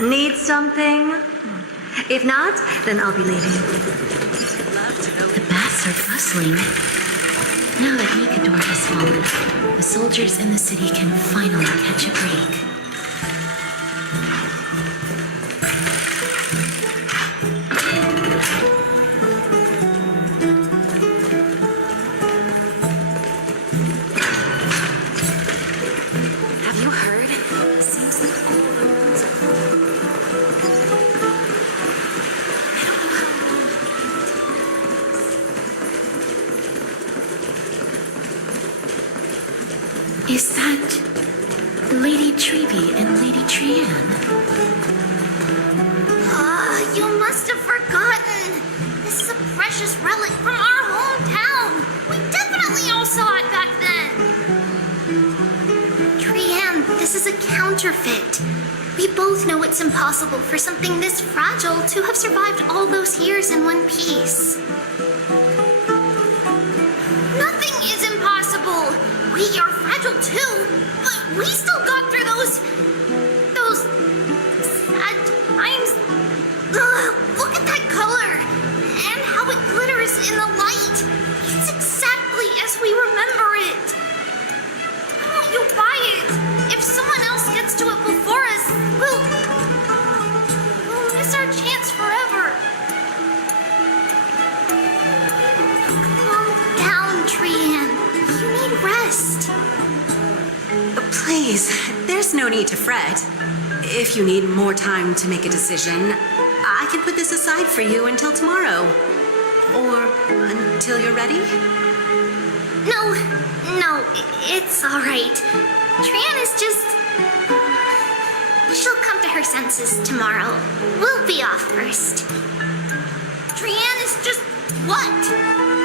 Need something? If not, then I'll be leaving. The bats are bustling. Now that Nikador has fallen, the soldiers in the city can finally catch a break. Have you heard? Seems like all the ruins are Is that Lady Treby and Lady Trianne? You must have forgotten. This is a precious relic from our hometown. We definitely all saw it back then. Trianne, this is a counterfeit. We both know it's impossible for something this fragile to have survived all those years in one piece. Nothing is impossible. We are fragile too, but we still got through those sad times. Look at that color and how it glitters in the light. It's exactly as we remember it. Why won't you buy it? If someone else gets to it before us, we'll miss our chance forever. Calm down, Trianne. You need rest. Please, there's no need to fret. If you need more time to make a decision, I can put this aside for you until tomorrow. Or until you're ready? No, it's all right. Trianne is just... She'll come to her senses tomorrow. We'll be off first. Trianne is just... What?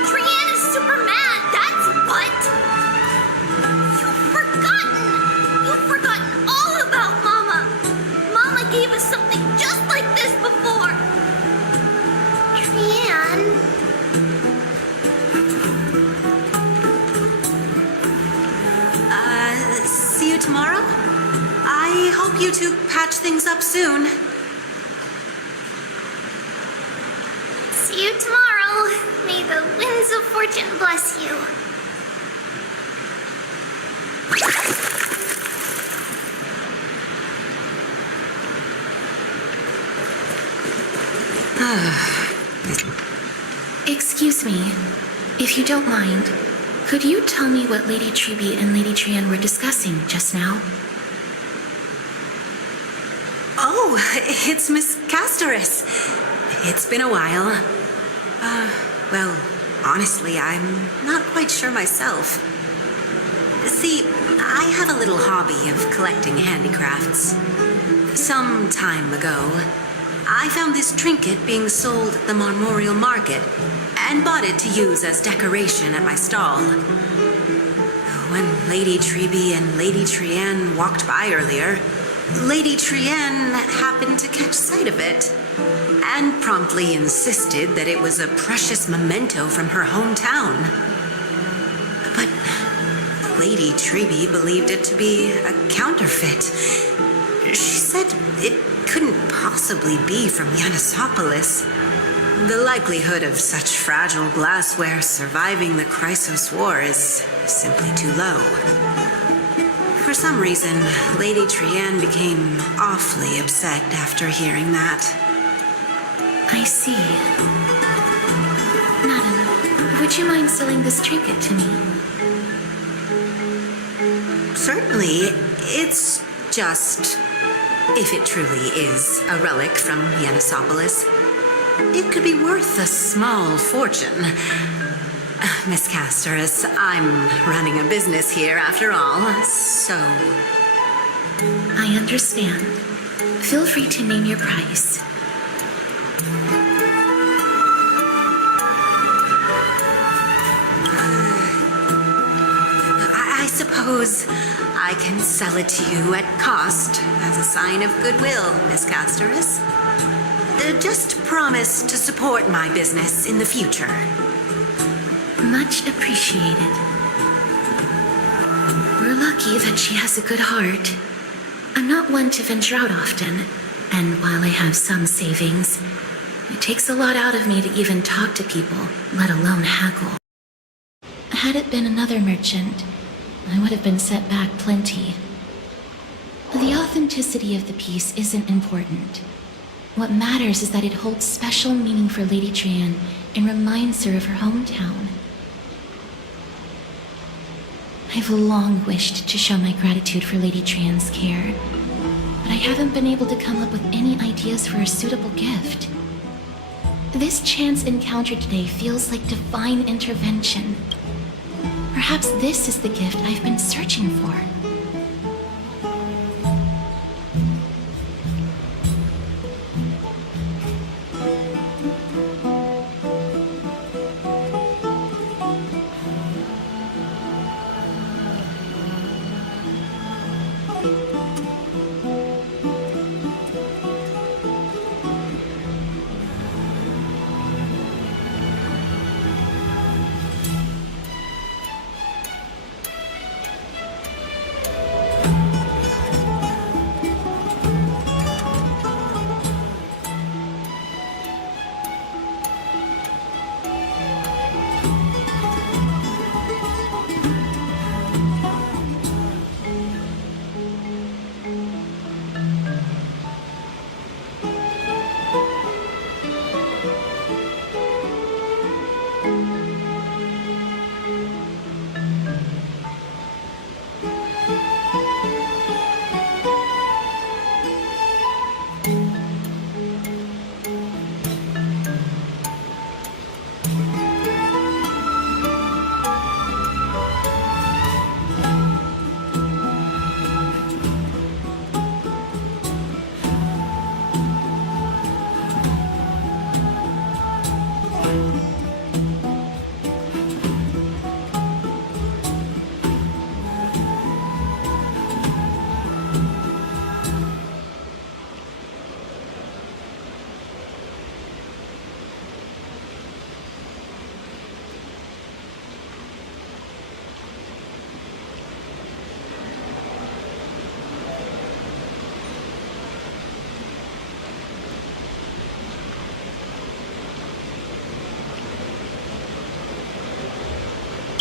Trianne is super mad, that's what! You've forgotten all about Mama! Mama gave us something just like this before! Trianne... See you tomorrow? I hope you two patch things up soon. See you tomorrow. May the winds of fortune bless you. Excuse me, if you don't mind, could you tell me what Lady Treby and Lady Trianne were discussing just now? Oh, it's Miss Castorus. It's been a while. Well, honestly, I'm not quite sure myself. See, I have a little hobby of collecting handicrafts. Some time ago, I found this trinket being sold at the Memorial Market and bought it to use as decoration at my stall. When Lady Treby and Lady Trianne walked by earlier, Lady Trianne happened to catch sight of it and promptly insisted that it was a precious memento from her hometown. But Lady Treby believed it to be a counterfeit. She said it couldn't possibly be from Yanisopolis. The likelihood of such fragile glassware surviving the Chrysos War is simply too low. For some reason, Lady Trianne became awfully upset after hearing that. I see. Madam, would you mind selling this trinket to me? Certainly, it's just... if it truly is a relic from Yanisopolis, it could be worth a small fortune. Miss Castorus, I'm running a business here after all, so... I understand. Feel free to name your price. I suppose I can sell it to you at cost as a sign of goodwill, Miss Castorus. Just promise to support my business in the future. Much appreciated. We're lucky that she has a good heart. I'm not one to venture out often, And while I have some savings, it takes a lot out of me to even talk to people, let alone haggle. Had it been another merchant, I would have been set back plenty. The authenticity of the piece isn't important. What matters is that it holds special meaning for Lady Trian and reminds her of her hometown. I've long wished to show my gratitude for Lady Trian's care, but I haven't been able to come up with any ideas for a suitable gift. This chance encounter today feels like divine intervention. Perhaps this is the gift I've been searching for.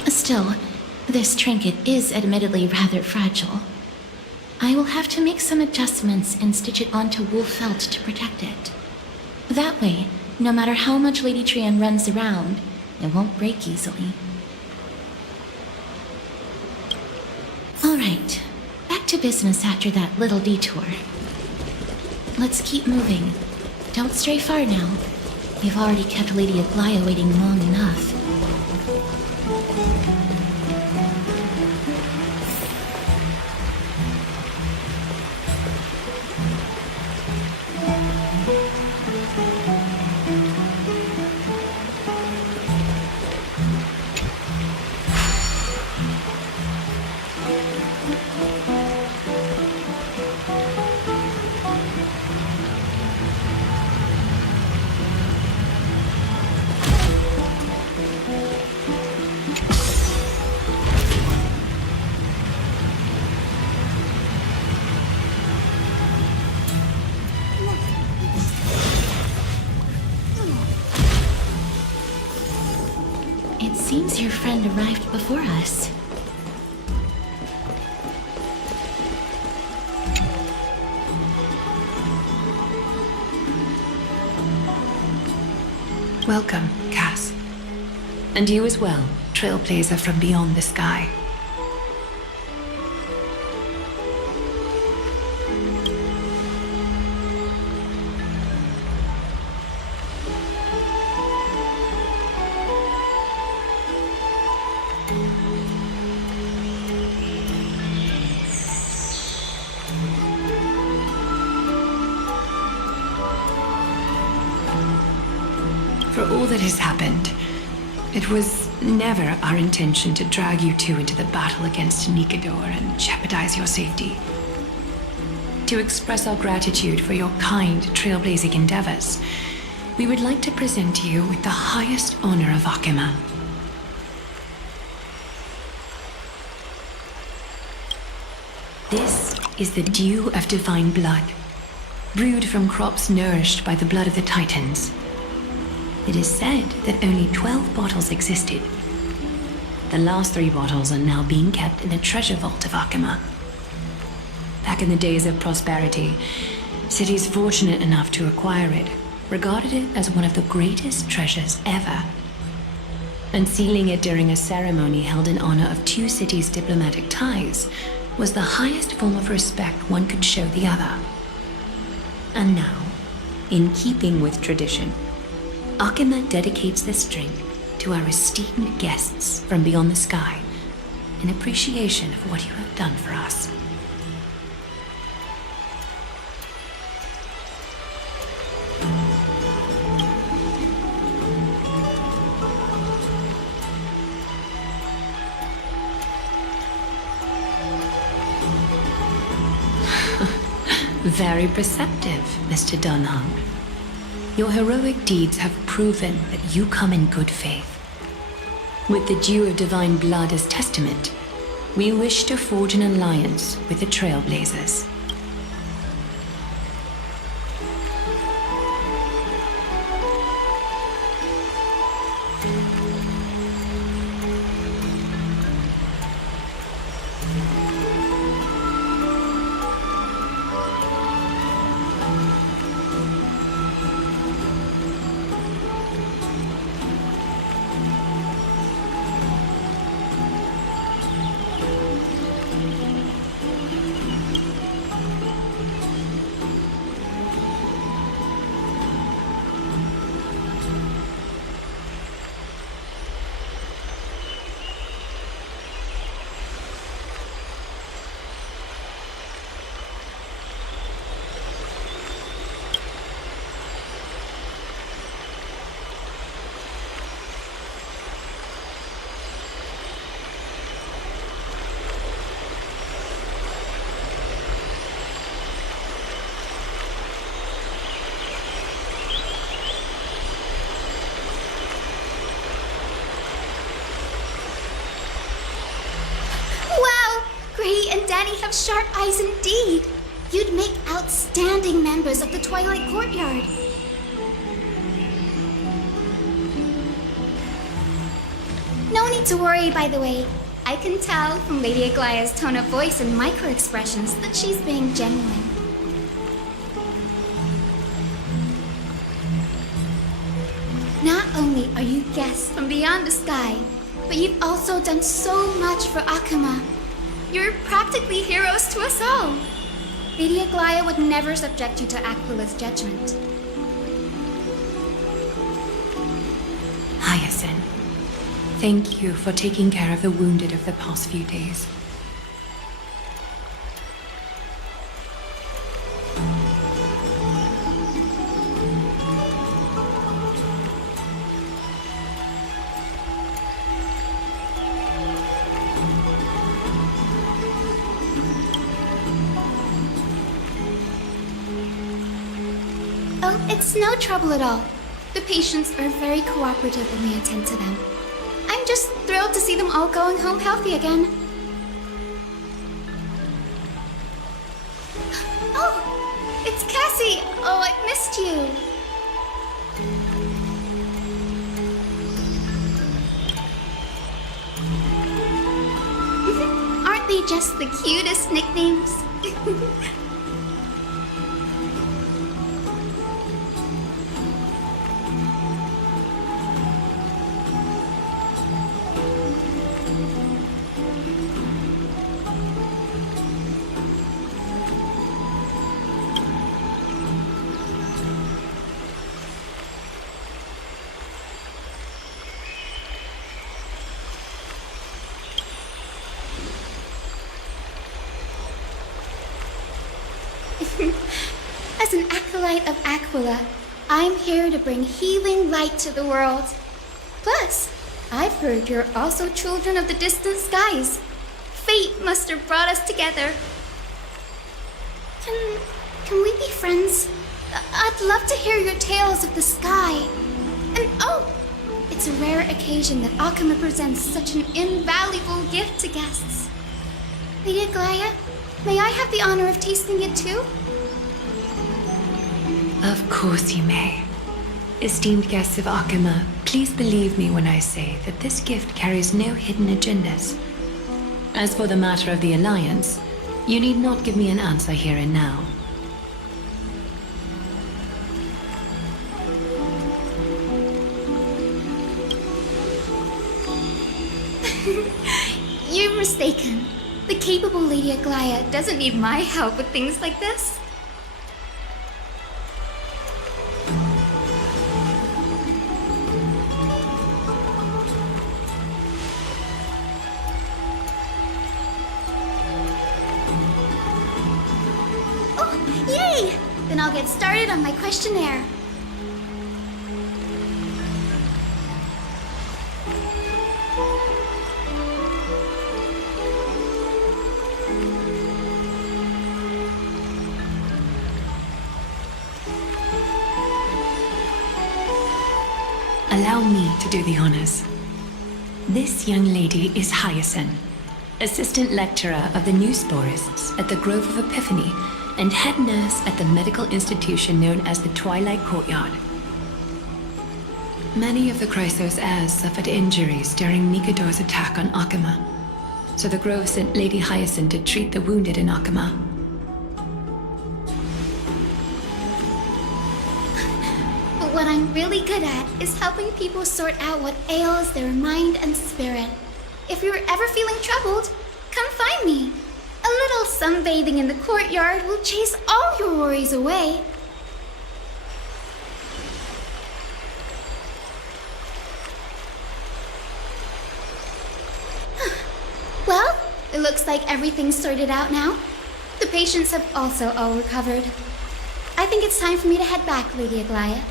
Still, this trinket is admittedly rather fragile. I will have to make some adjustments and stitch it onto wool felt to protect it. That way, no matter how much Lady Trian runs around, it won't break easily. Alright, back to business after that little detour. Let's keep moving. Don't stray far now. You've already kept Lady Aglaya waiting long enough. It seems your friend arrived before us. Welcome, Cass. And you as well, trailblazer from beyond the sky. For all that has happened, it was never our intention to drag you two into the battle against Nikador and jeopardize your safety. To express our gratitude for your kind trailblazing endeavors, we would like to present you with the highest honor of Akima. This is the Dew of Divine Blood. brewed from crops nourished by the blood of the Titans. It is said that only 12 bottles existed. The last 3 bottles are now being kept in the treasure vault of Akima. Back in the days of prosperity, cities fortunate enough to acquire it regarded it as one of the greatest treasures ever. Unsealing it during a ceremony held in honor of 2 cities' diplomatic ties was the highest form of respect one could show the other. And now, in keeping with tradition, Akima dedicates this drink to our esteemed guests from beyond the sky in appreciation of what you have done for us. Very perceptive, Mr. Dunham. Your heroic deeds have proven that you come in good faith. With the dew of divine blood as testament, we wish to forge an alliance with the Trailblazers. Danny have sharp eyes indeed. You'd make outstanding members of the Twilight Courtyard. No need to worry, by the way. I can tell from Lady Aglaya's tone of voice and micro-expressions that she's being genuine. Not only are you guests from beyond the sky, but you've also done so much for Akima. You're practically heroes to us all. Lady Aglaya would never subject you to Aquila's judgment. Hyacinth, thank you for taking care of the wounded of the past few days. Oh, it's no trouble at all. The patients are very cooperative when we attend to them. I'm just thrilled to see them all going home healthy again. Oh, it's Cassie! Oh, I missed you. Aren't they just the cutest nicknames? As an acolyte of Aquila, I'm here to bring healing light to the world. Plus, I've heard you're also children of the distant skies. Fate must have brought us together. Can we be friends? I'd love to hear your tales of the sky. And oh, it's a rare occasion that Akima presents such an invaluable gift to guests. Lady Aglaya, may I have the honor of tasting it too? Of course you may. Esteemed guests of Akuma, please believe me when I say that this gift carries no hidden agendas. As for the matter of the Alliance, you need not give me an answer here and now. You're mistaken. The capable Lady Aglaya doesn't need my help with things like this. Oh, yay! Then I'll get started on my questionnaire. Allow me to do the honors. This young lady is Hyacinth, assistant lecturer of the new sporists at the Grove of Epiphany and head nurse at the medical institution known as the Twilight Courtyard. Many of the Chrysos heirs suffered injuries during Nikador's attack on Akuma, so the Grove sent Lady Hyacinth to treat the wounded in Akuma. But what I'm really good at is helping people sort out what ails their mind and spirit. If you're ever feeling troubled, come find me. A little sunbathing in the courtyard will chase all your worries away. Well, it looks like everything's sorted out now. The patients have also all recovered. I think it's time for me to head back, Lady Aglaya.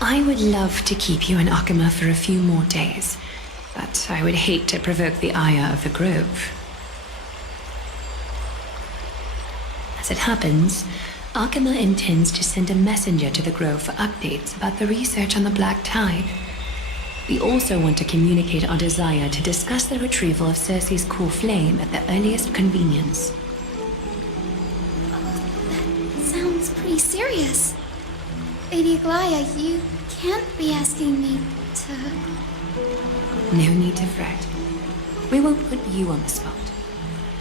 I would love to keep you in Akuma for a few more days, but I would hate to provoke the ire of the Grove. As it happens, Akuma intends to send a messenger to the Grove for updates about the research on the Black Tide. We also want to communicate our desire to discuss the retrieval of Circe's core flame at the earliest convenience. That sounds pretty serious. Lady Aglaya, you can't be asking me to... No need to fret. We won't put you on the spot.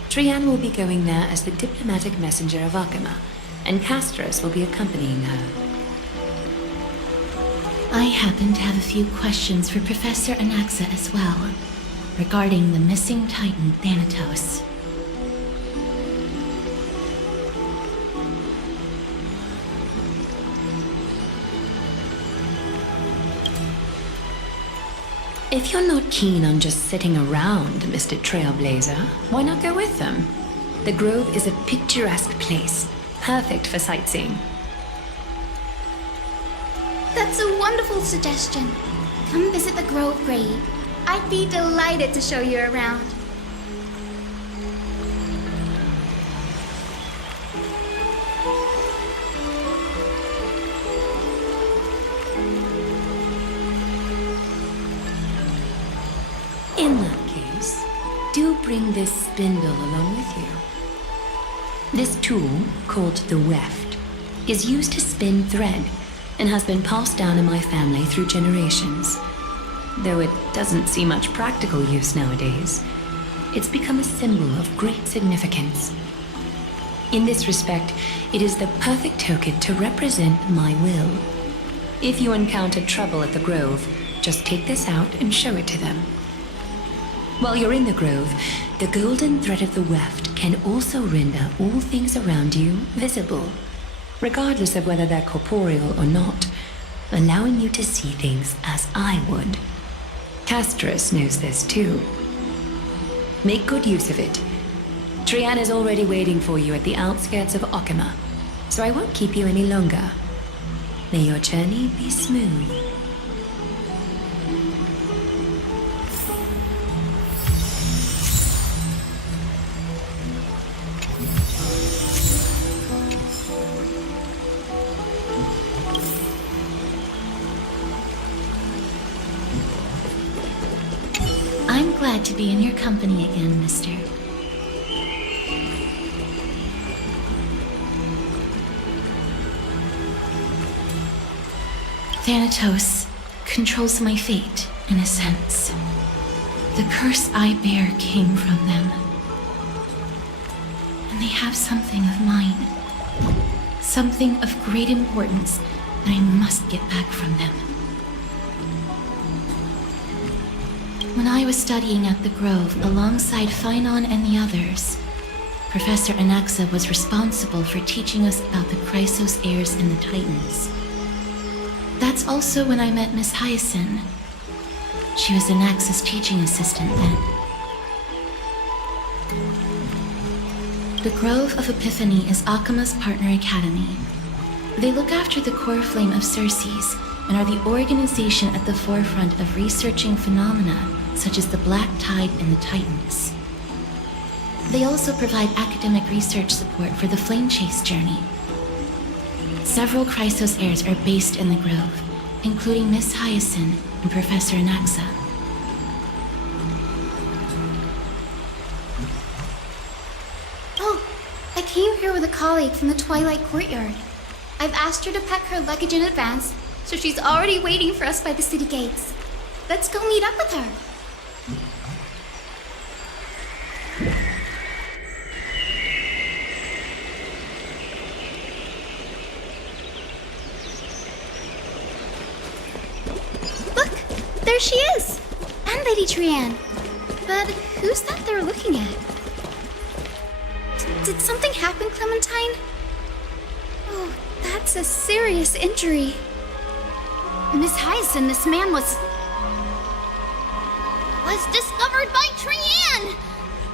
Trianne will be going there as the diplomatic messenger of Akuma, and Castros will be accompanying her. I happen to have a few questions for Professor Anaxa as well, regarding the missing Titan Thanatos. If you're not keen on just sitting around, Mr. Trailblazer, why not go with them? The Grove is a picturesque place, perfect for sightseeing. That's a wonderful suggestion. Come visit the Grove Grave. I'd be delighted to show you around. In that case, do bring this spindle along with you. This tool, called the weft, is used to spin thread and has been passed down in my family through generations. Though it doesn't see much practical use nowadays, it's become a symbol of great significance. In this respect, it is the perfect token to represent my will. If you encounter trouble at the Grove, just take this out and show it to them. While you're in the Grove, the golden thread of the weft can also render all things around you visible, regardless of whether they're corporeal or not, allowing you to see things as I would. Castros knows this too. Make good use of it. Trianne is already waiting for you at the outskirts of Akuma, so I won't keep you any longer. May your journey be smooth. I'm glad to be in your company again, mister. Thanatos controls my fate, in a sense. The curse I bear came from them. And they have something of mine. Something of great importance that I must get back from them. When I was studying at the Grove alongside Phynon and the others, Professor Anaxa was responsible for teaching us about the Chrysos heirs and the Titans. That's also when I met Miss Hyacinth. She was Anaxa's teaching assistant then. The Grove of Epiphany is Akima's partner academy. They look after the core flame of Circes and are the organization at the forefront of researching phenomena such as the Black Tide and the Titans. They also provide academic research support for the Flame Chase journey. Several Chrysos heirs are based in the Grove, including Miss Hyacinth and Professor Anaxa. Oh, I came here with a colleague from the Twilight Courtyard. I've asked her to pack her luggage in advance, so she's already waiting for us by the city gates. Let's go meet up with her. Look, there she is! And Lady Trianne. But who's that they're looking at? Did something happen, Clementine? Oh, that's a serious injury. Miss Hyacinth, this man was discovered by Trianne!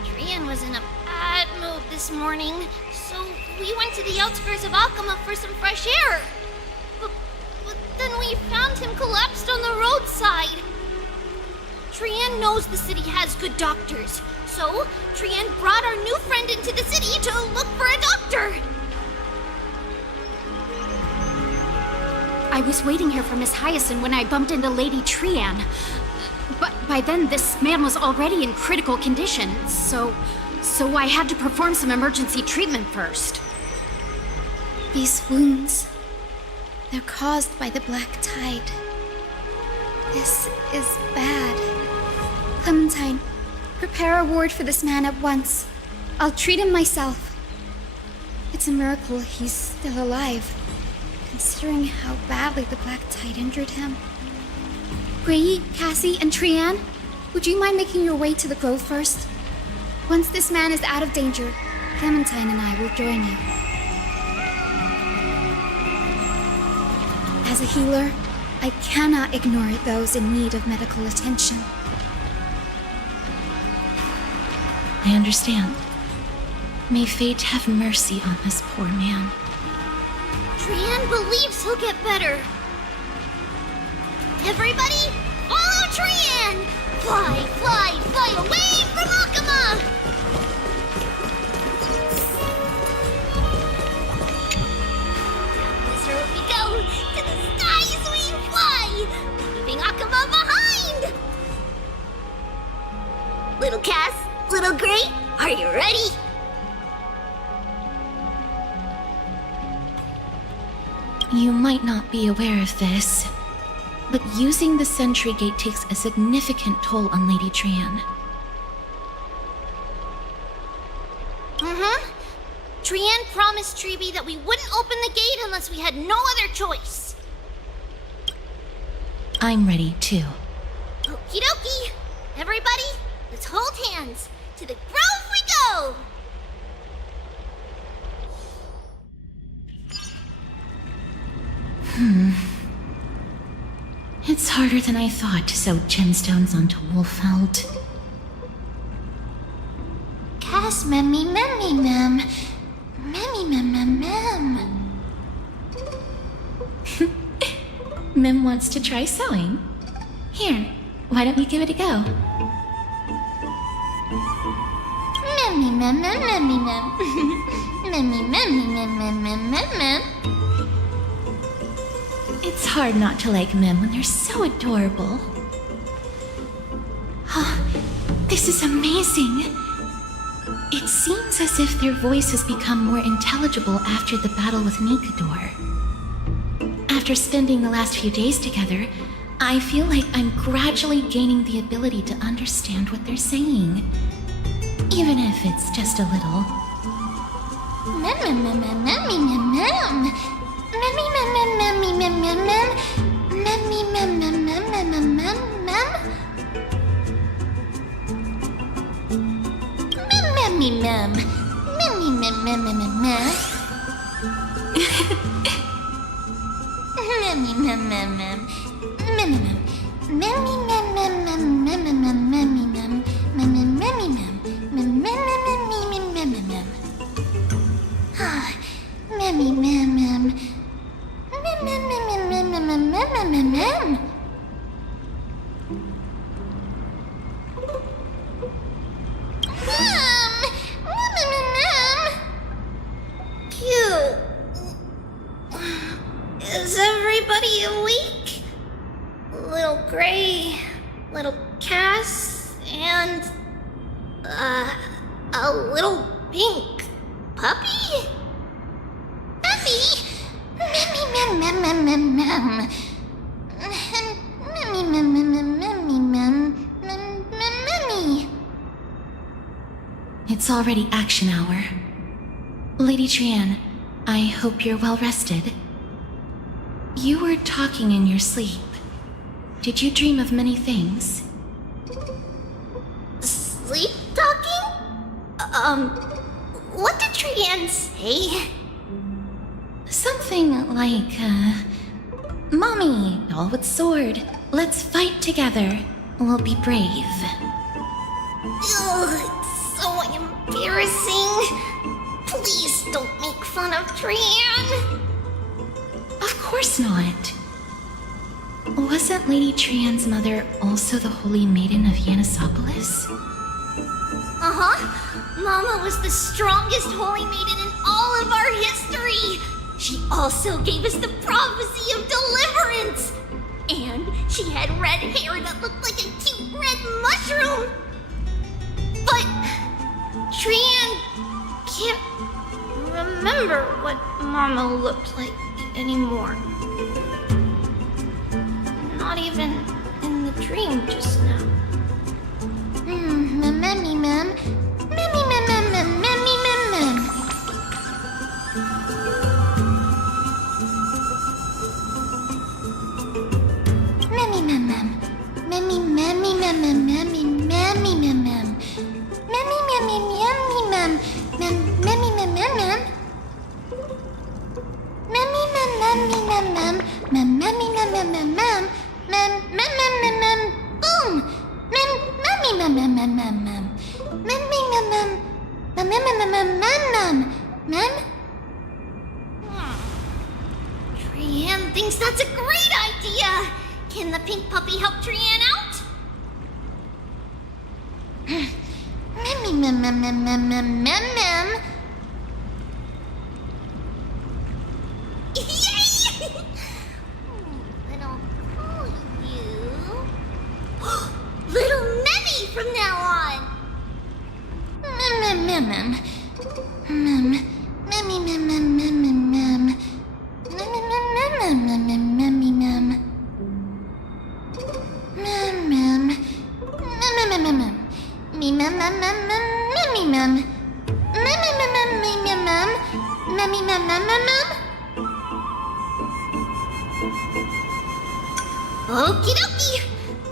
Trianne was in a bad mood this morning, so we went to the outskirts of Akama for some fresh air. But then we found him collapsed on the roadside. Trianne knows the city has good doctors, so Trianne brought our new friend into the city to look for a doctor. I was waiting here for Miss Hyacinth when I bumped into Lady Trianne. But by then, this man was already in critical condition, so I had to perform some emergency treatment first. These wounds, they're caused by the Black Tide. This is bad. Clementine, prepare a ward for this man at once. I'll treat him myself. It's a miracle he's still alive, considering how badly the Black Tide injured him. Grey, Cassie, and Trianne, would you mind making your way to the Grove first? Once this man is out of danger, Clementine and I will join you. As a healer, I cannot ignore those in need of medical attention. I understand. May fate have mercy on this poor man. Trianne believes he'll get better. Everybody, follow Trianne! Fly, fly, fly away from Akama! This road we go, to the skies we fly, leaving Akama behind! Little Cass, little Gray, are you ready? You might not be aware of this, but using the Sentry Gate takes a significant toll on Lady Trianne. Trianne promised Treeby that we wouldn't open the gate unless we had no other choice. I'm ready, too. Okie dokie. Everybody, let's hold hands. To the Grove we go! It's harder than I thought to sew gemstones onto Wolfeld. Cass, memmy, memmy, mem. Memmy, mem, mem, mem. Mem wants to try sewing. Here, why don't you give it a go? Memmy, mem, mem, memmy, mem. Memmy, memmy, mem, mem, mem, mem, mem. It's hard not to like Mem when they're so adorable. Oh, this is amazing. It seems as if their voice has become more intelligible after the battle with Nikador. after spending the last few days together, I feel like I'm gradually gaining the ability to understand what they're saying. Even if it's just a little. Cute. Is everybody awake? Little Gray, little Cass, and a little pink puppy? Puppy? It's already action hour. Lady Trianne, I hope you're well rested. You were talking in your sleep. Did you dream of many things? Sleep talking? What did Trianne say? Something like, Mommy, doll with sword, let's fight together. We'll be brave. Ugh, it's so embarrassing. Please don't make fun of Trianne. Of course not. Wasn't Lady Trianne's mother also the Holy Maiden of Yanisopolis? Uh-huh. Mama was the strongest holy maiden in all of our history. She also gave us the prophecy of deliverance. And she had red hair that looked like a cute red mushroom. But Trianne can't remember what Mama looked like anymore. Not even in the dream just now. Mammy, ma'am. Mammy, ma'am, ma'am, ma'am, mammy, ma'am, ma'am. Mammy, ma'am, ma'am. Mammy, mammy, ma'am, ma'am, mammy, mammy, ma'am, ma'am. Mammy, mammy, mammy, ma'am. Mammy, ma'am, ma'am, ma'am. Mammy, ma'am, mammy, ma'am, ma'am. Mammy, ma'am, ma'am, ma'am, ma'am. Ma'am, ma'am, ma'am, ma'am, boom! Mammy, ma'am, ma'am, ma'am, ma'am, ma'am. Mammy, ma'am, ma'am. Ma'am, ma'am, ma'am, ma'am, ma'am, ma'am. Trianne thinks that's a great idea. Can the pink puppy help Trianne out? Mammy, ma'am, ma'am, ma'am, ma'am, ma'am, ma'am. Yay! Then I'll call you Little Memmy from now on. Mem. Memmy, mem. Memmy, mem. Me, mem, memmy, mem. Memmy, mem. Okie dokie.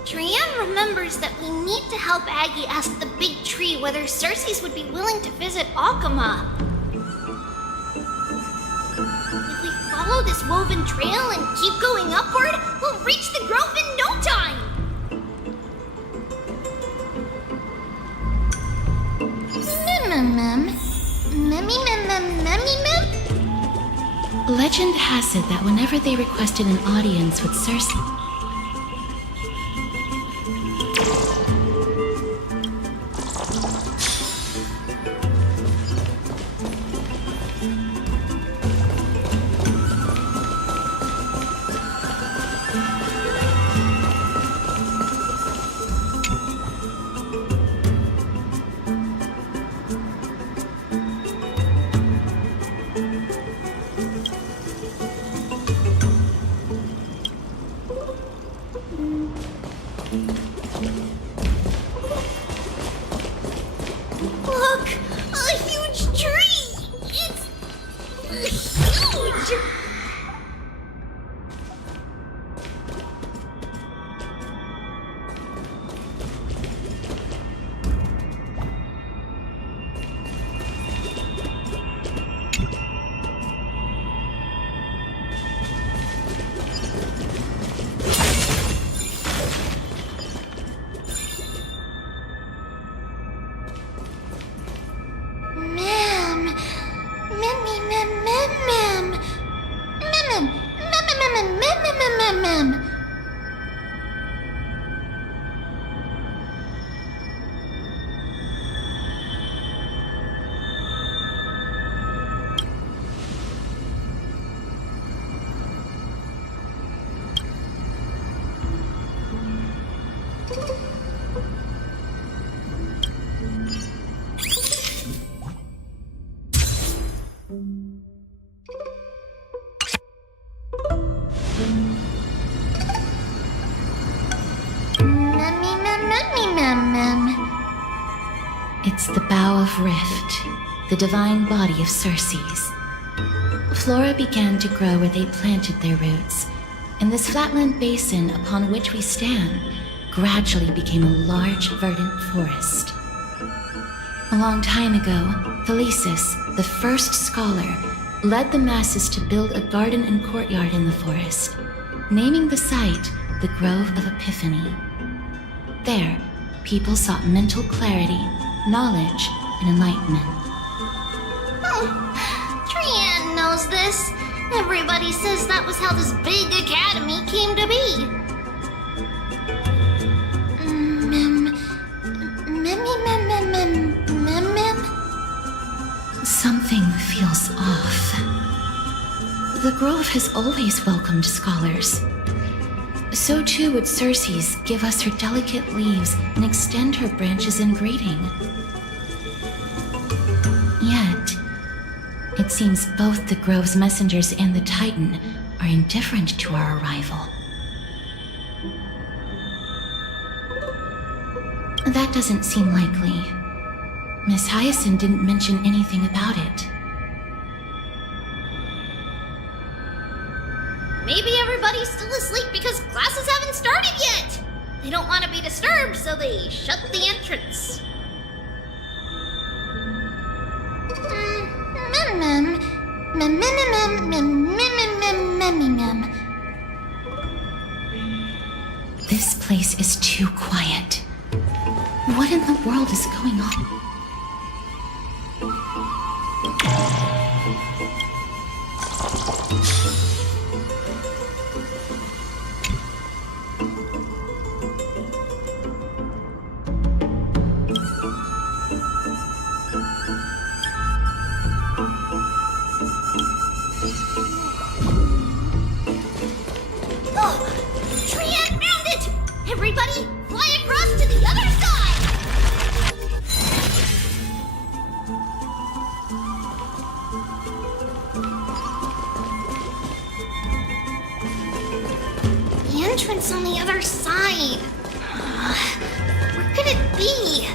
Trianne remembers that we need to help Aggie ask the big tree whether Circes would be willing to visit Akama. If we follow this woven trail and keep going upward, we'll reach the grove in no time. Legend has it that whenever they requested an audience with Circe, Look! A huge tree! It's huge! It's the Bough of Rift, the divine body of Circe's. Flora began to grow where they planted their roots, and this flatland basin upon which we stand gradually became a large, verdant forest. A long time ago, Thelesis, the first scholar, led the masses to build a garden and courtyard in the forest, naming the site the Grove of Epiphany. There, people sought mental clarity, knowledge, and enlightenment. Trianne knows this. Everybody says that was how this big academy came to be. Something feels off. The Grove has always welcomed scholars. So too would Circe's give us her delicate leaves and extend her branches in greeting. Yet, it seems both the Grove's messengers and the Titan are indifferent to our arrival. That doesn't seem likely. Miss Hyacinth didn't mention anything about it. Maybe everybody's still asleep because classes haven't started yet. They don't want to be disturbed, so they shut the entrance. This place is too quiet. What in the world is going on? Trianne found it! Everybody, fly across to the other side! The entrance on the other side. Where could it be?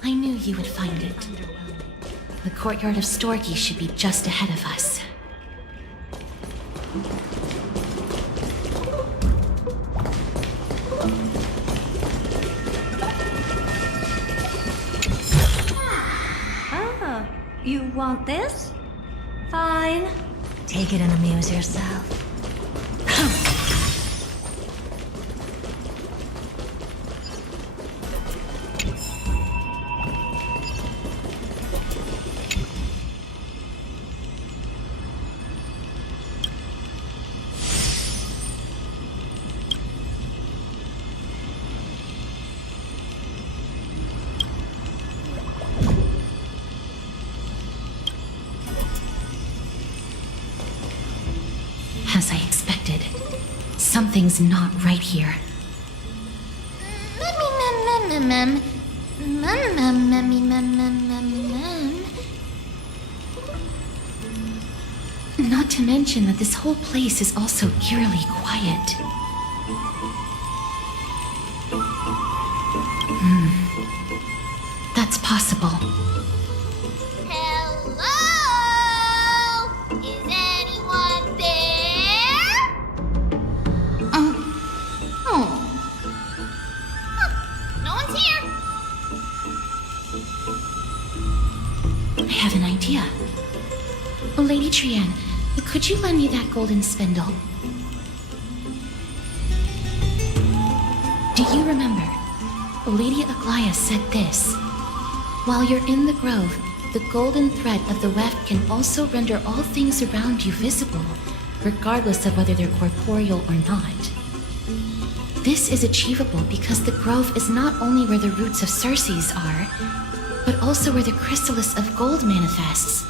I knew you would find it. The courtyard of Storky should be just ahead of us. Oh, you want this? Fine. Take it and amuse yourself. Has expected. Something's not right here. Not to mention that this whole place is also eerily quiet. That's possible. Hello? Is anyone there? Oh. No one's here. I have an idea. Lady Trienne, could you lend me that golden spindle? Do you remember? Lady Aglaia said this. While you're in the grove, the golden thread of the weft can also render all things around you visible, regardless of whether they're corporeal or not. This is achievable because the grove is not only where the roots of Circes are, but also where the chrysalis of gold manifests.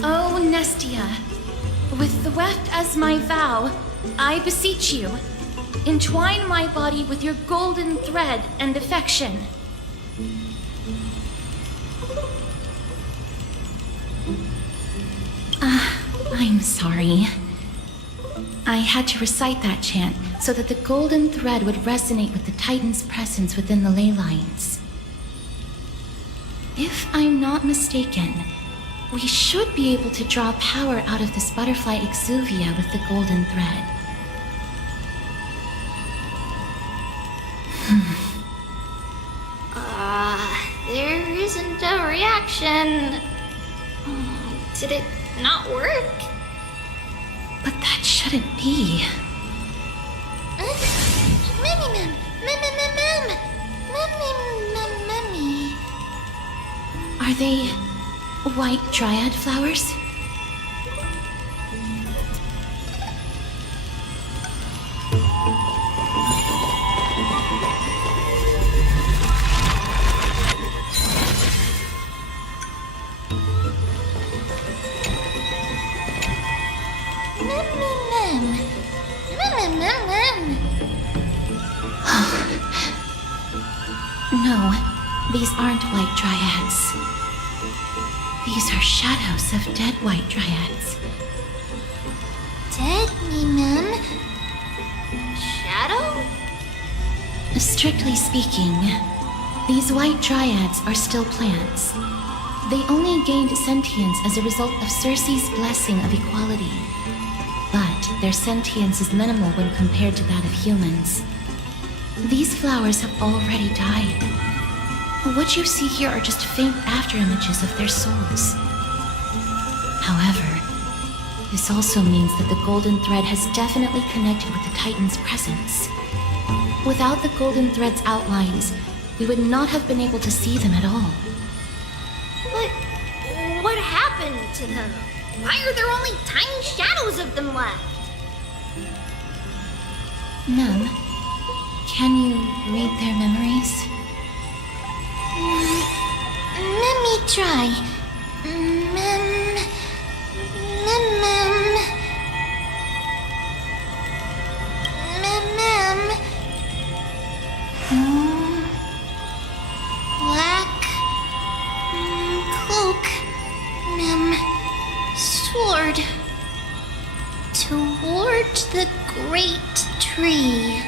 Oh, Nestia, with the weft as my vow, I beseech you, entwine my body with your golden thread and affection. I'm sorry. I had to recite that chant so that the golden thread would resonate with the Titan's presence within the ley lines. If I'm not mistaken, we should be able to draw power out of this butterfly exuvia with the golden thread. There isn't a reaction. Did it not work? But that shouldn't be. Are they white dryad flowers? No, these aren't white dryads. These are shadows of dead white dryads. Dead me, ma'am. Shadow? Strictly speaking, these white dryads are still plants. They only gained sentience as a result of Circe's blessing of equality. But their sentience is minimal when compared to that of humans. These flowers have already died. What you see here are just faint afterimages of their souls. However, this also means that the golden thread has definitely connected with the Titan's presence. Without the golden thread's outlines, we would not have been able to see them at all. But what happened to them? Why are there only tiny shadows of them left? Mem, can you read their memories? Let me try. Black cloak, sword toward the great tree.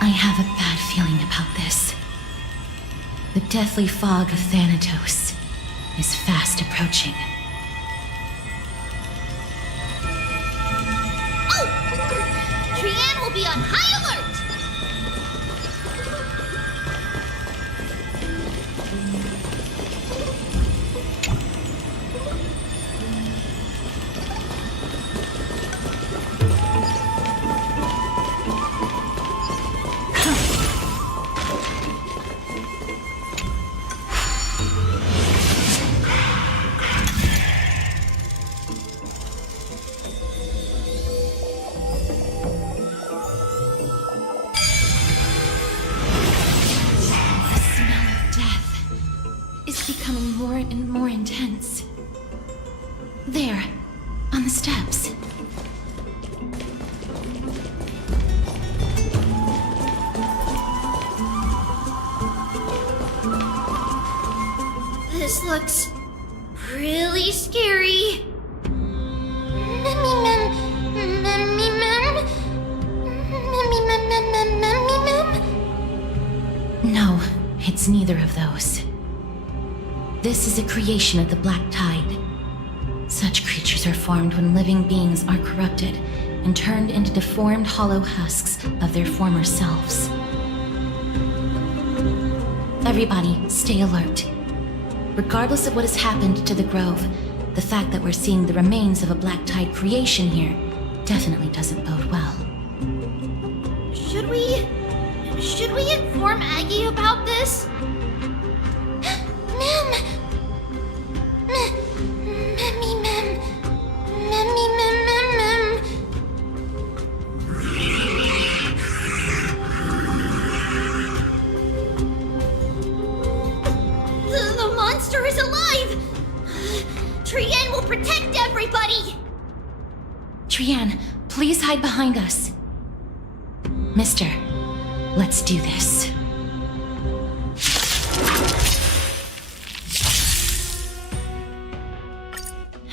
I have a bad feeling about this. The deathly fog of Thanatos is fast approaching. Oh! Trienne will be on high alert! more and more intense. There, on the steps. This looks really scary. Memmy mem, memmy mem, memmy mem, mem, mem, memmy mem. No, it's neither of those. This is a creation of the Black Tide. Such creatures are formed when living beings are corrupted and turned into deformed hollow husks of their former selves. Everybody, stay alert. Regardless of what has happened to the Grove, the fact that we're seeing the remains of a Black Tide creation here definitely doesn't bode well. Should we inform Aggie about this? Mem! Memmy mem! Memmy mem mem mem! The monster is alive! Trienne will protect everybody! Trienne, please hide behind us. Mister, let's do this.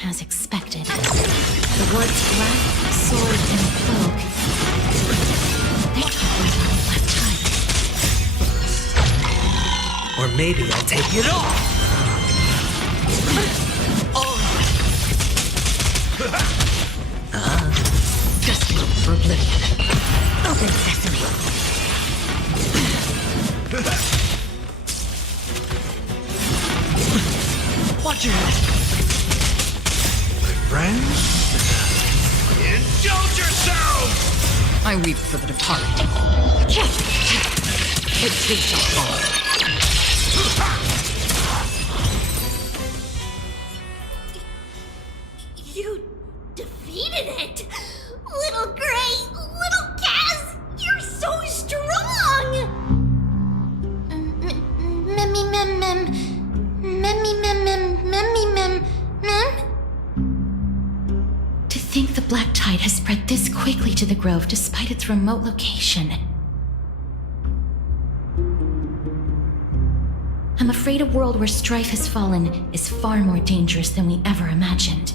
As expected, the ward's black sword and cloak. They're talking about the Black Tide. Or maybe I'll take it off! Just for oblivion. Open sesame. Watch your head! Friends? Indulge yourselves! I weep for the departed. It too shall fall. You defeated it! Little Gray! Little Kaz! You're so strong! Memmy mem mem. Memmy mem mem. Memmy mem mem. To think the Black Tide has spread this quickly to the Grove despite its remote location. I'm afraid a world where strife has fallen is far more dangerous than we ever imagined.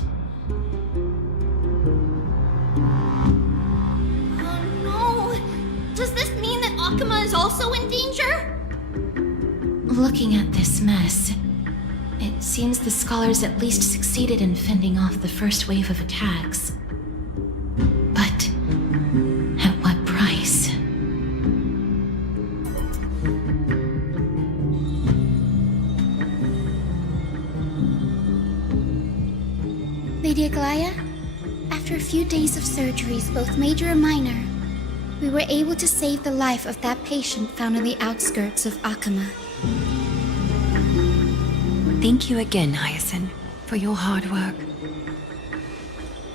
Oh no! Does this mean that Akuma is also in danger? Looking at this mess, it seems the scholars at least succeeded in fending off the first wave of attacks. But at what price? Lady Aglaya, after a few days of surgeries, both major and minor, we were able to save the life of that patient found on the outskirts of Akuma. Thank you again, Hyacinth, for your hard work.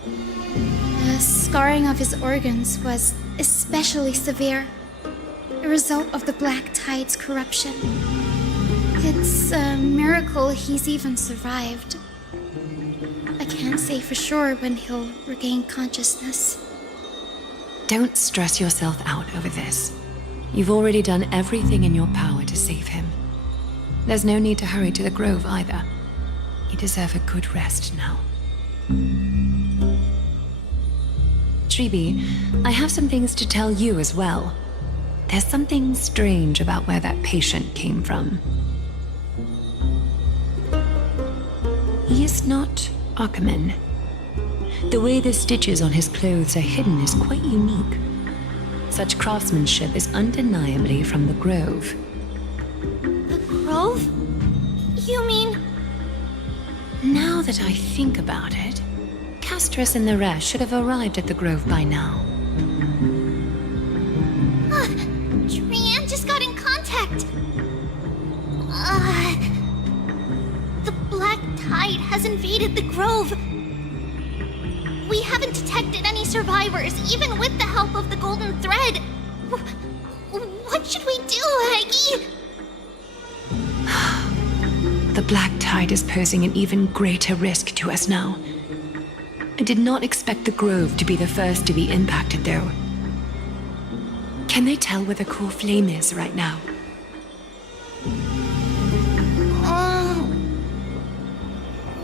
The scarring of his organs was especially severe, a result of the Black Tide's corruption. It's a miracle he's even survived. I can't say for sure when he'll regain consciousness. Don't stress yourself out over this. You've already done everything in your power to save him. There's no need to hurry to the Grove either. You deserve a good rest now. Tribi, I have some things to tell you as well. There's something strange about where that patient came from. He is not Akuman. The way the stitches on his clothes are hidden is quite unique. Such craftsmanship is undeniably from the Grove. The Grove? You mean... Now that I think about it, Castris and the rest should have arrived at the Grove by now. Trienne just got in contact. The Black Tide has invaded the Grove. We haven't detected any survivors, even with the help of the Golden Thread. What should we do, Aggie? The Black Tide is posing an even greater risk to us now. I did not expect the Grove to be the first to be impacted, though. Can they tell where the core flame is right now?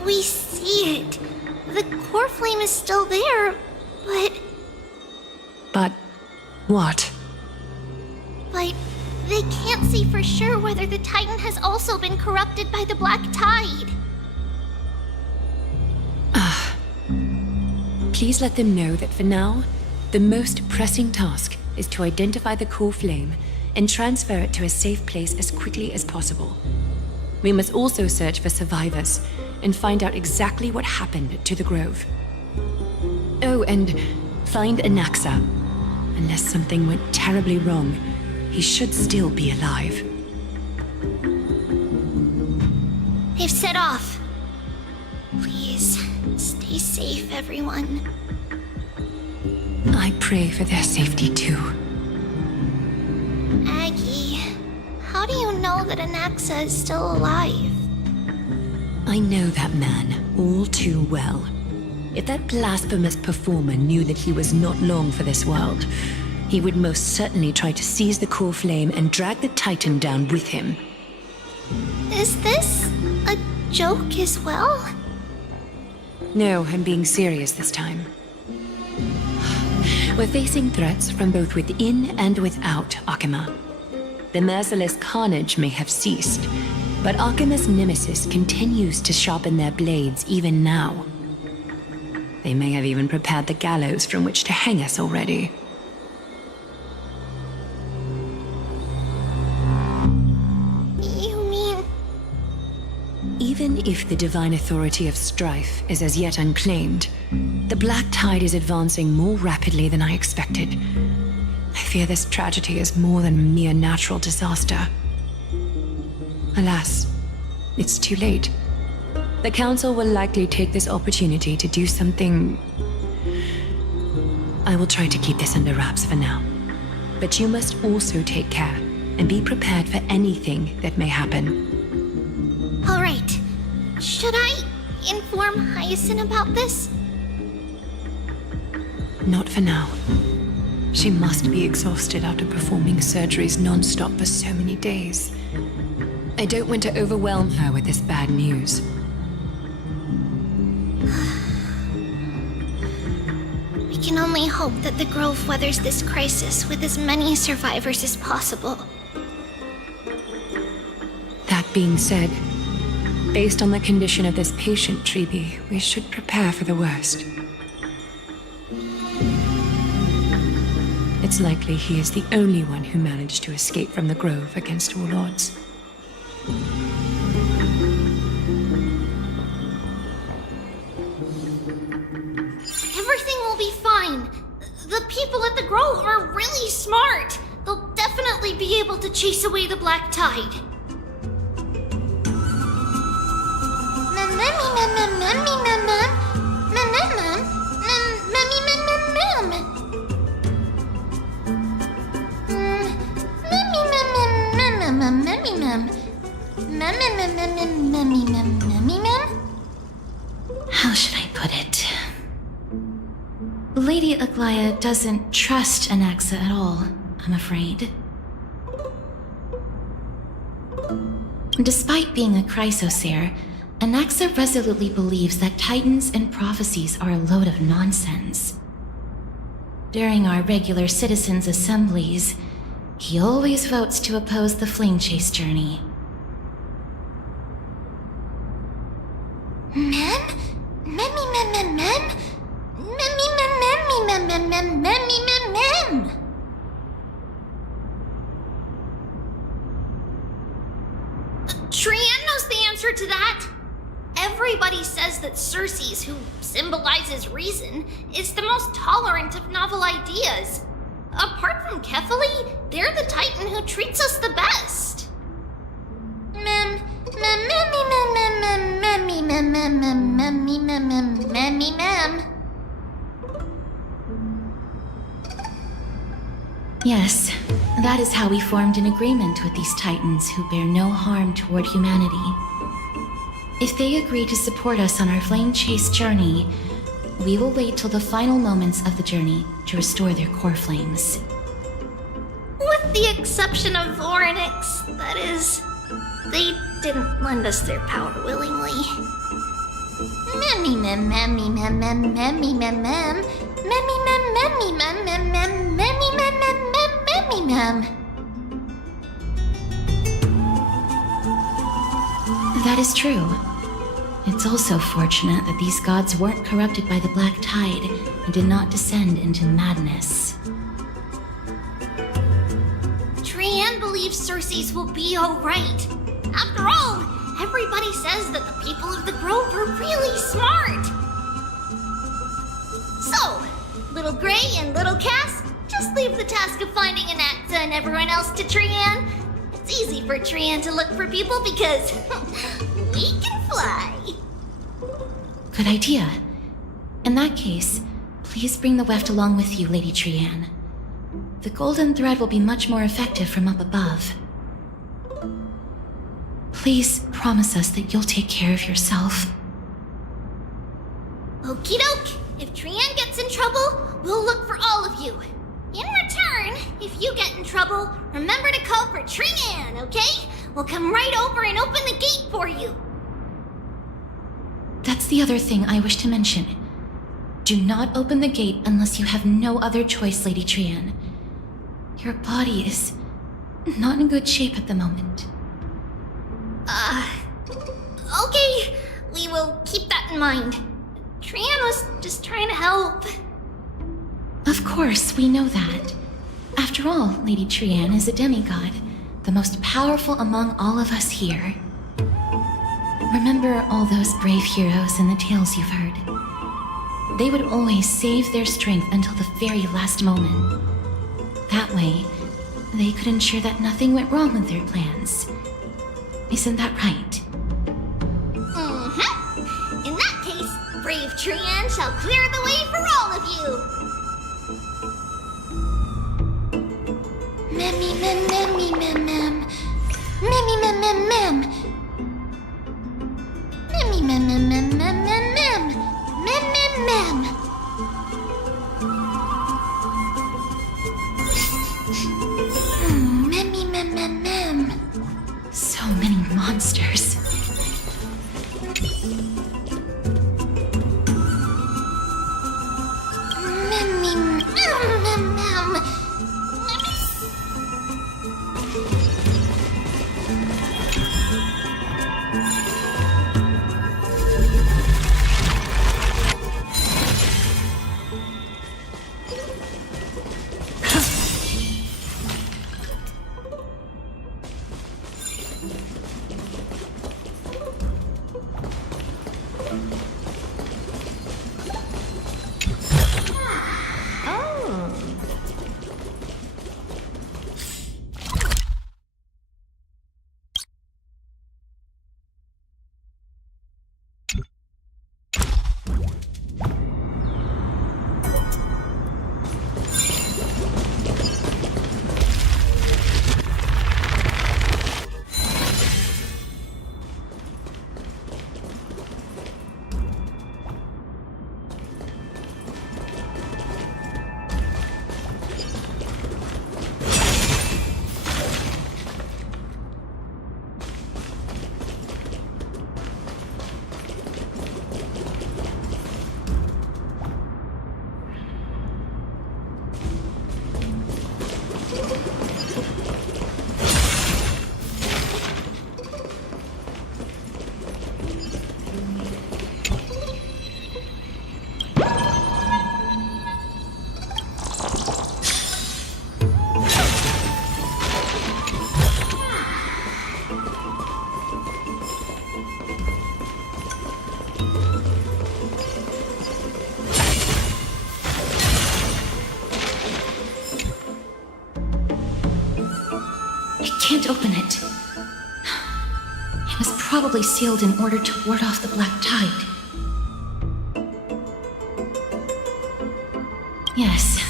We see it. The core flame is still there, but... But what? But they can't see for sure whether the Titan has also been corrupted by the Black Tide. Please let them know that for now, the most pressing task is to identify the core flame and transfer it to a safe place as quickly as possible. We must also search for survivors and find out exactly what happened to the Grove. Oh, and find Anaxa. Unless something went terribly wrong, he should still be alive. They've set off. Please, stay safe, everyone. I pray for their safety too. Aggie, how do you know that Anaxa is still alive? I know that man all too well. If that blasphemous performer knew that he was not long for this world, he would most certainly try to seize the core flame and drag the Titan down with him. Is this a joke as well? No, I'm being serious this time. We're facing threats from both within and without Akima. The merciless carnage may have ceased, but Akima's nemesis continues to sharpen their blades even now. They may have even prepared the gallows from which to hang us already. You mean... Even if the divine authority of strife is as yet unclaimed, the Black Tide is advancing more rapidly than I expected. I fear this tragedy is more than a mere natural disaster. Alas, it's too late. The Council will likely take this opportunity to do something... I will try to keep this under wraps for now. But you must also take care and be prepared for anything that may happen. All right. Should I inform Hyacinth about this? Not for now. She must be exhausted after performing surgeries non-stop for so many days. I don't want to overwhelm her with this bad news. We can only hope that the Grove weathers this crisis with as many survivors as possible. That being said, based on the condition of this patient, Treeby, we should prepare for the worst. It's likely he is the only one who managed to escape from the Grove against all odds. Everything will be fine. The people at the Grove are really smart. They'll definitely be able to chase away the Black Tide. How should I put it? Lady Aglaya doesn't trust Anaxa at all, I'm afraid. Despite being a chrysoseer, Anaxa resolutely believes that titans and prophecies are a load of nonsense. During our regular citizens' assemblies, he always votes to oppose the flame chase journey. Trienne knows the answer to that. Everybody says that Circes, who symbolizes reason, is the most tolerant of novel ideas. Apart from Kefali, they're the Titan who treats us the best. Yes, that is how we formed an agreement with these titans who bear no harm toward humanity. If they agree to support us on our flame chase journey, we will wait till the final moments of the journey to restore their core flames. With the exception of Voronix, that is, they didn't lend us their power willingly. Memmy mem memmy mem mem memmy mem mem memmy mem memmy mem mem mem memmy mem mem mem memmy mem. That is true. It's also fortunate that these gods weren't corrupted by the Black Tide and did not descend into madness. Trianne believes Circe's will be alright. After all, everybody says that the people of the Grove are really smart. So, Little Gray and Little Cass, just leave the task of finding Anaxa and everyone else to Trianne. It's easy for Trianne to look for people because we can fly. Good idea. In that case, please bring the weft along with you, Lady Trianne. The golden thread will be much more effective from up above. Please promise us that you'll take care of yourself. Okie doke. If Trianne gets in trouble, we'll look for all of you. In return, if you get in trouble, remember to call for Trianne, okay? We'll come right over and open the gate for you. That's the other thing I wish to mention. Do not open the gate unless you have no other choice, Lady Trianne. Your body is not in good shape at the moment. Okay. We will keep that in mind. Trianne was just trying to help. Of course, we know that. After all, Lady Trianne is a demigod, the most powerful among all of us here. Remember all those brave heroes in the tales you've heard. They would always save their strength until the very last moment. That way, they could ensure that nothing went wrong with their plans. Isn't that right? Mm-hmm. In that case, brave Trianne shall clear the way for all of you. Memmy mem memmy mem mem. Memmy mem mem mem. Memmy mem mem mem mem mem mem. Mem mem mem. Memmy mem mem mem. So many monsters. Memmy mem mem mem. Can't open it. It was probably sealed in order to ward off the Black Tide. Yes.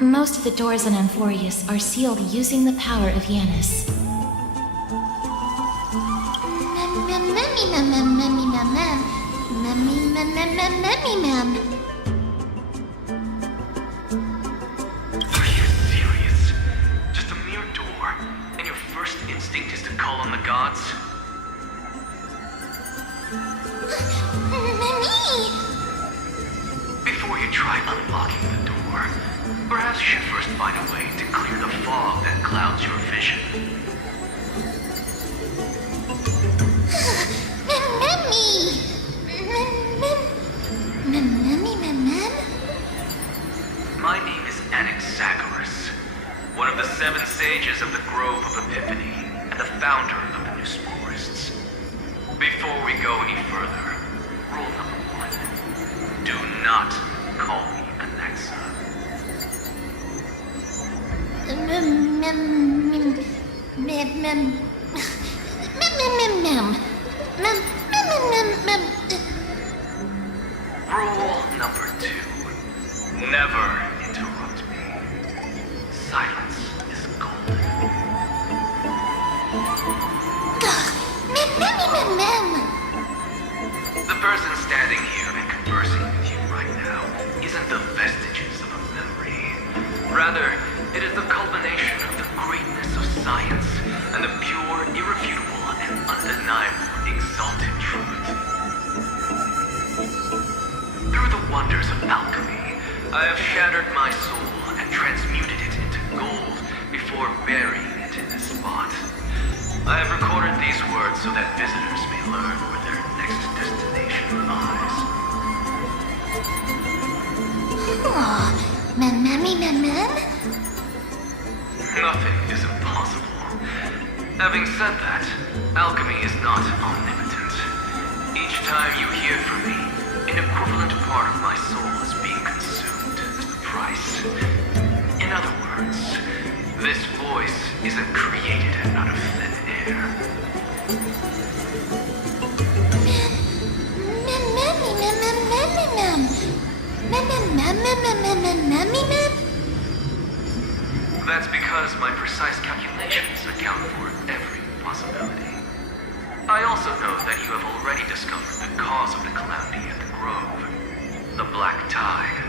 Most of the doors in Amphorius are sealed using the power of Yanis. Memmy Are you serious? Just a mere door, and your first instinct is to call on the gods? Before you try unlocking the door, perhaps you should first find a way to clear the fog that clouds your vision. My name is Anaxagoras, one of the 7 sages of the Grove of Epiphany, and the founder of the Newsporists. Before we go any further, rule number 1. Do not call me Anaxa. Rule number 2. Never interrupt me. Silence is golden. The person standing here and conversing with you right now isn't the vestiges of a memory. Rather, it is the culmination of the greatness of science and the pure, irrefutable, and undeniable exalted truth. Through the wonders of alchemy, I have shattered my soul and transmuted it into gold before burying it in this spot. I have recorded these words so that visitors may learn where their next destination lies. Nothing is impossible. Having said that, alchemy is not omnipotent. Each time you hear from me, an equivalent part of my soul is being consumed as the price. In other words, this voice isn't created out of thin air. That's because my precise calculations account for every possibility. I also know that you have already discovered the cause of the calamity at the Grove, the Black Tide,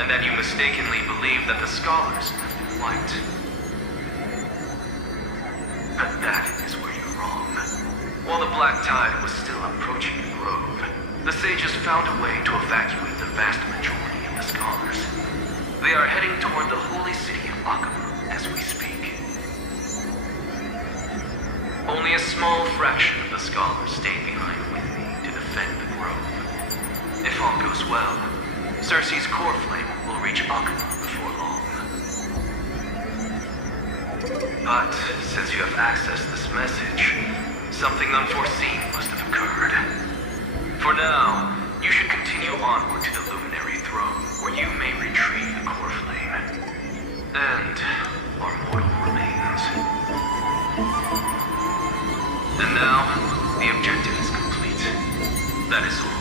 and that you mistakenly believe that the scholars left it white. But that is where you're wrong. While the Black Tide was still approaching the Grove, the sages found a way to evacuate the vast majority of the scholars. They are heading toward the holy city of Akaba as we speak. Only a small fraction of the scholars stayed behind with me to defend the Grove. If all goes well, Circe's core flame will reach Akaba before long. But since you have accessed this message, something unforeseen must have occurred. For now, you should continue onward to the Luminary Throne, where you may retrieve the core flame. And our mortal remains. And now, the objective is complete. That is all.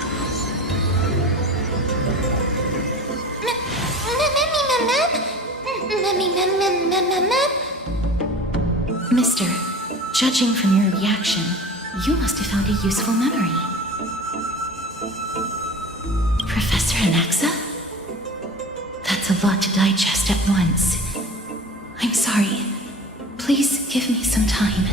Mister, judging from your reaction, you must have found a useful memory. Professor Anaxa? That's a lot to digest at once. I'm sorry. Please give me some time.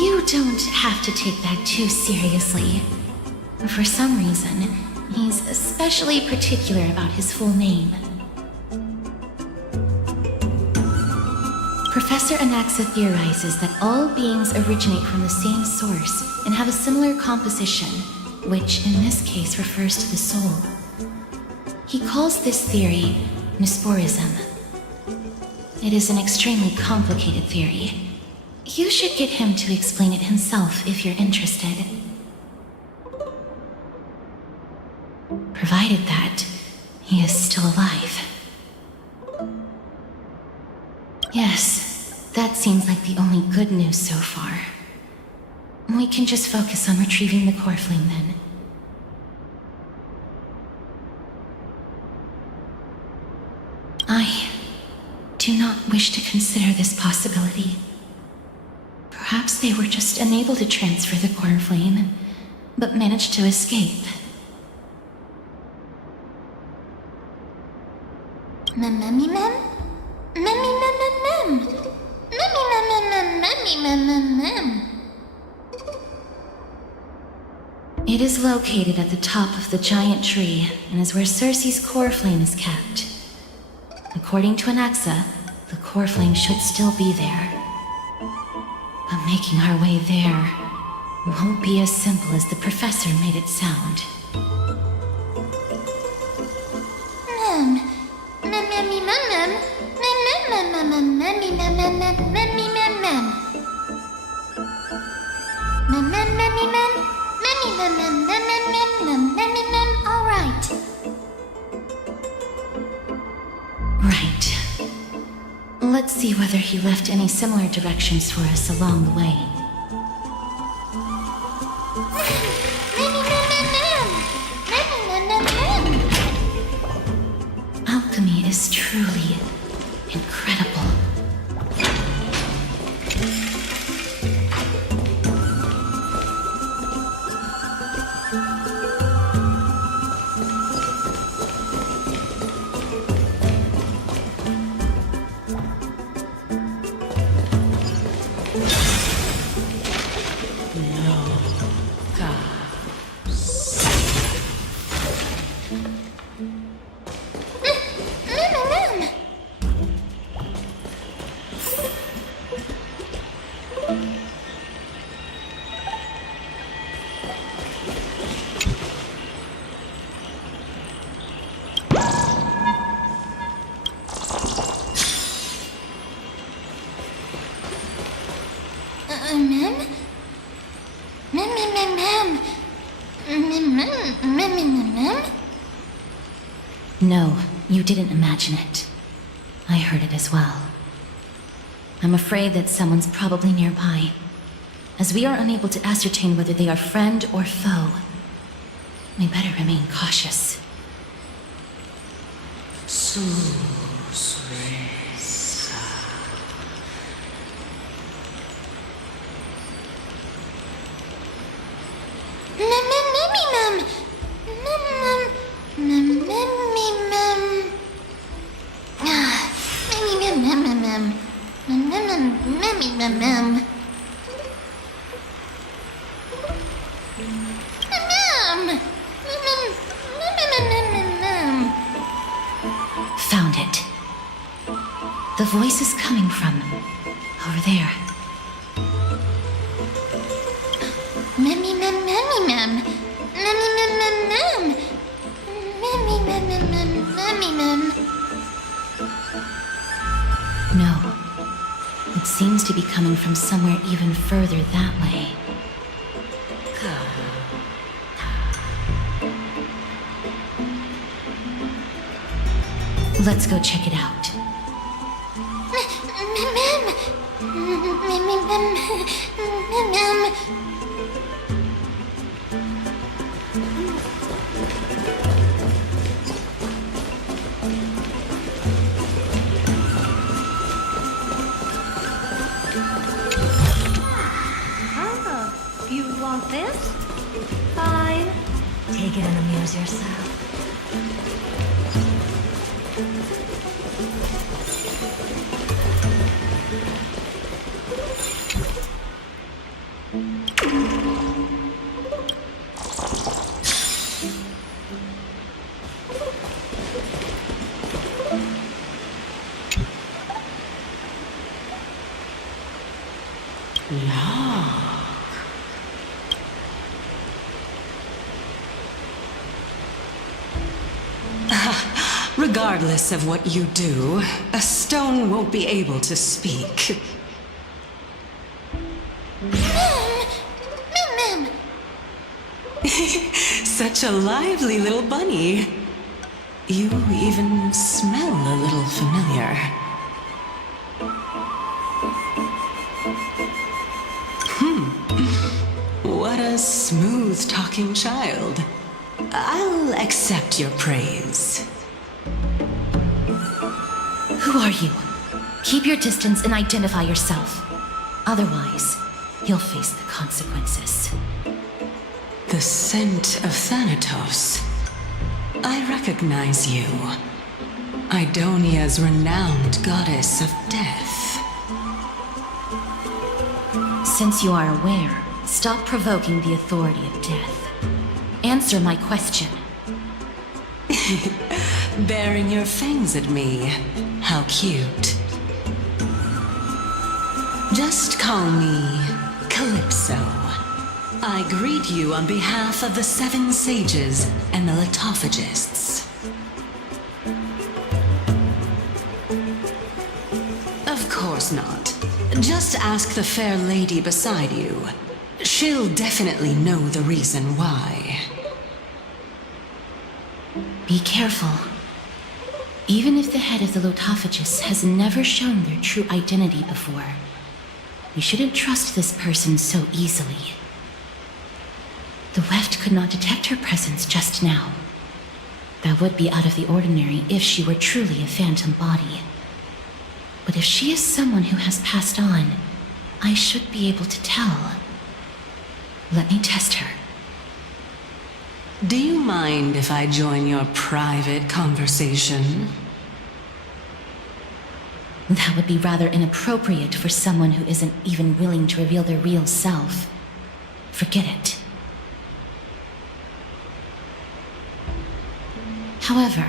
You don't have to take that too seriously. For some reason, he's especially particular about his full name. Professor Anaxa theorizes that all beings originate from the same source and have a similar composition, which in this case refers to the soul. He calls this theory Newsporism. It is an extremely complicated theory. You should get him to explain it himself if you're interested. Provided that he is still alive. Yes, that seems like the only good news so far. We can just focus on retrieving the core flame then. I do not wish to consider this possibility. Perhaps they were just unable to transfer the core flame, but managed to escape. It is located at the top of the giant tree and is where Circe's core flame is kept. According to Anaxa, the core flame should still be there. But making our way there won't be as simple as the professor made it sound. All right. Right. Let's see whether he left any similar directions for us along the way. Alchemy is truly incredible. No, you didn't imagine it. I heard it as well. I'm afraid that someone's probably nearby, as we are unable to ascertain whether they are friend or foe. We better remain cautious. Found it. The voice is coming from over there. No. It seems to be coming from somewhere even further that way. Let's go check it out. You want this? Fine. Take it and amuse yourself. Regardless of what you do, a stone won't be able to speak. Such a lively little bunny. You even smell a little familiar. What a smooth-talking child. I'll accept your praise. Who are you? Keep your distance and identify yourself. Otherwise, you'll face the consequences. The scent of Thanatos. I recognize you. Idonia's renowned goddess of death. Since you are aware, stop provoking the authority of death. Answer my question. Baring your fangs at me. How cute. Just call me Calypso. I greet you on behalf of the 7 sages and the Litophagists. Of course not. Just ask the fair lady beside you. She'll definitely know the reason why. Be careful. Even if the head of the Litophagists has never shown their true identity before, you shouldn't trust this person so easily. The weft could not detect her presence just now. That would be out of the ordinary if she were truly a phantom body. But if she is someone who has passed on, I should be able to tell. Let me test her. Do you mind if I join your private conversation? That would be rather inappropriate for someone who isn't even willing to reveal their real self. Forget it. However,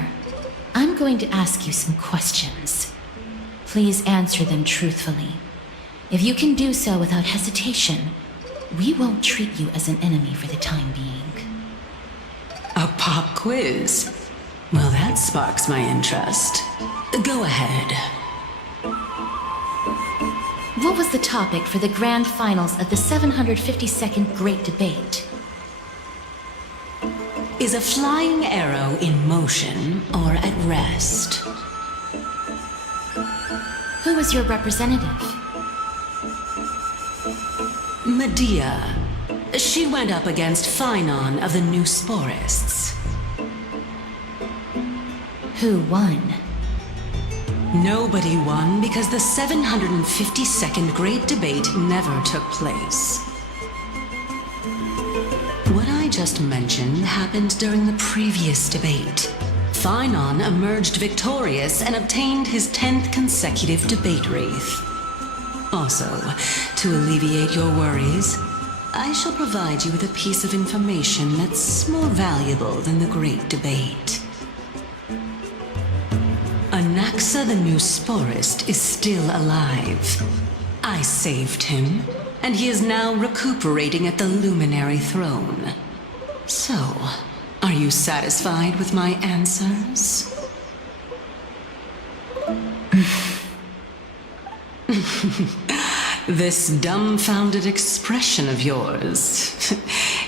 I'm going to ask you some questions. Please answer them truthfully. If you can do so without hesitation, we won't treat you as an enemy for the time being. A pop quiz? Well, that sparks my interest. Go ahead. What was the topic for the grand finals of the 752nd Great Debate? Is a flying arrow in motion or at rest? Who was your representative? Medea. She went up against Phynon of the New Sporists. Who won? Nobody won because the 752nd Great Debate never took place. What I just mentioned happened during the previous debate. Phynon emerged victorious and obtained his 10th consecutive debate wreath. Also, to alleviate your worries, I shall provide you with a piece of information that's more valuable than the Great Debate. Anaxa the New Sporist is still alive. I saved him, and he is now recuperating at the Luminary Throne. So, are you satisfied with my answers? This dumbfounded expression of yours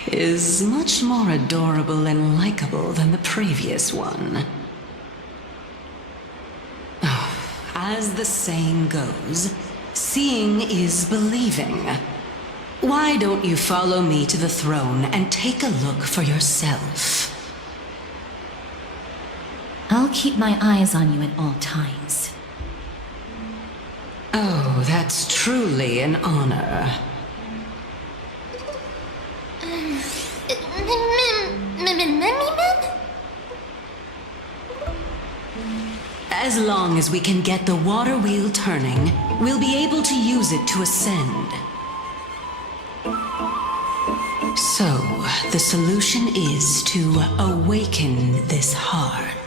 is much more adorable and likable than the previous one. As the saying goes, seeing is believing. Why don't you follow me to the throne and take a look for yourself? I'll keep my eyes on you at all times. Oh, that's truly an honor. As long as we can get the water wheel turning, we'll be able to use it to ascend. So, the solution is to awaken this heart.